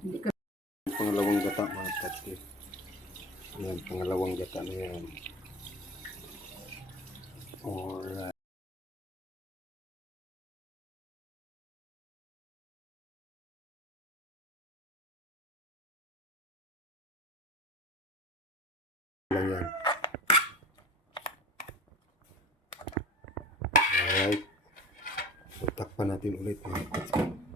Hindi ka Pangalawang gata mga tatke. Yan, pangalawang gata na yan. Alright. yan. Alright. So, takpan natin ulit mga tatke.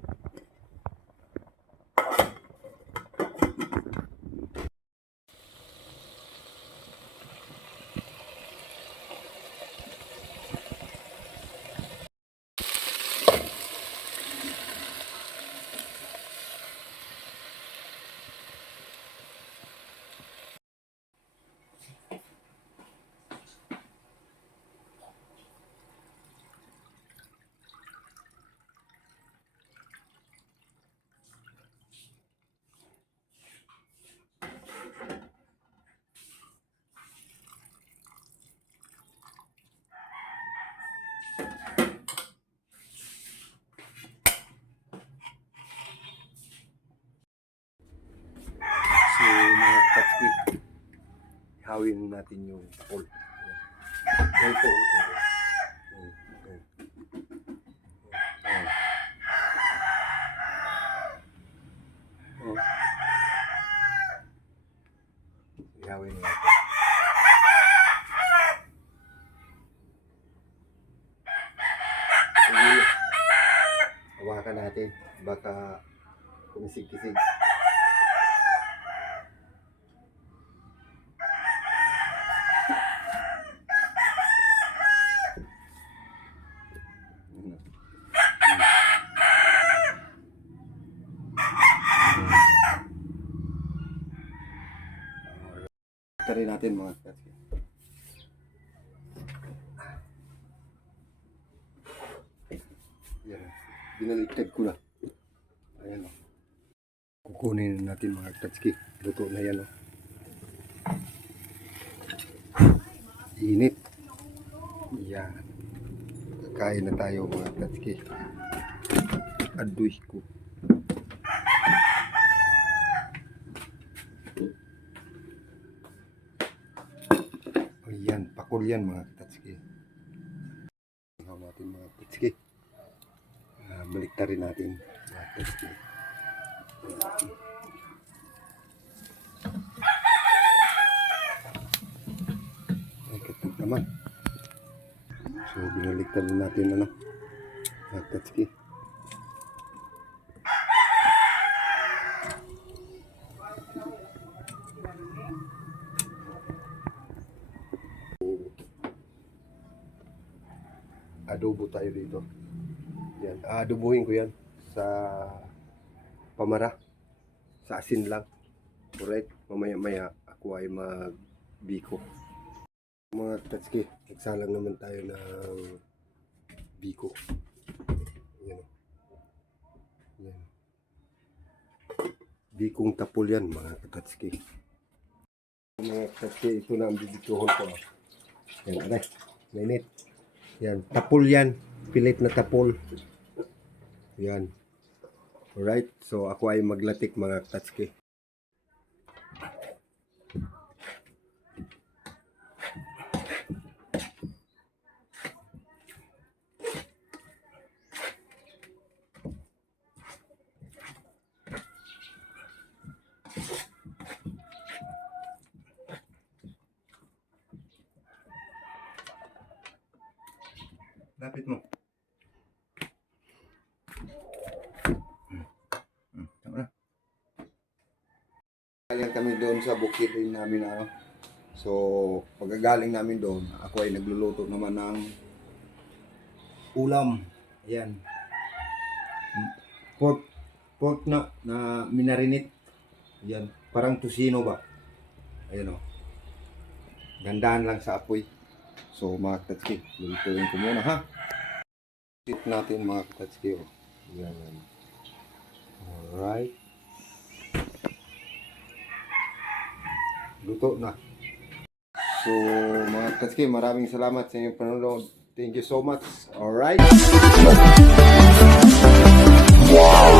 So, mga katski, hawin natin yung takol. Ayan. Ito. Oh. Ihawin natin. Hawakan natin. Baka kumisig-kisig. Ito rin natin mga katsi. Yan. Binaliktad ko na. Ayan o. Kukunin natin mga katski. Luto na yan o. Init. Yan. Kakain na tayo mga katski. Aduy ko. Ayan, pakul yan mga katski. Tingnan natin mga katski. Uh, baliktarin natin mga katski. Ay, katok naman. So, binaliktad natin ano. Mga katski. Adobo tayo dito. Yan, aadobuhin ko yan sa pamara. Sa asin lang. Alright, mamaya-maya ako ay mag-biko. Mga tatski, nagsalang naman tayo ng biko. Yan. Yan. Bikong tapol yan, mga katatski. Mga katatski, ito na ang bibituhon ko. ah. Yan, aray. Mainit. Yan, tapol yan. Pilit na tapol. Yan. Alright, so ako ay maglatik mga katski. Lapit mo. Hmm, na. Galing kami doon sa bukid din namin ano. So, pagkagaling namin doon, ako ay nagluluto naman ng ulam. Ayan. Pork pork na na minarinit. Ayan, parang tusino ba? Ayan o. Gandaan lang sa apoy. So mga katski, lulutuin ko muna ha. Tip natin mga katski. Oh. Yan, yan. Alright. Luto na. So mga katski, maraming salamat sa inyong panonood. Thank you so much. Alright. Wow.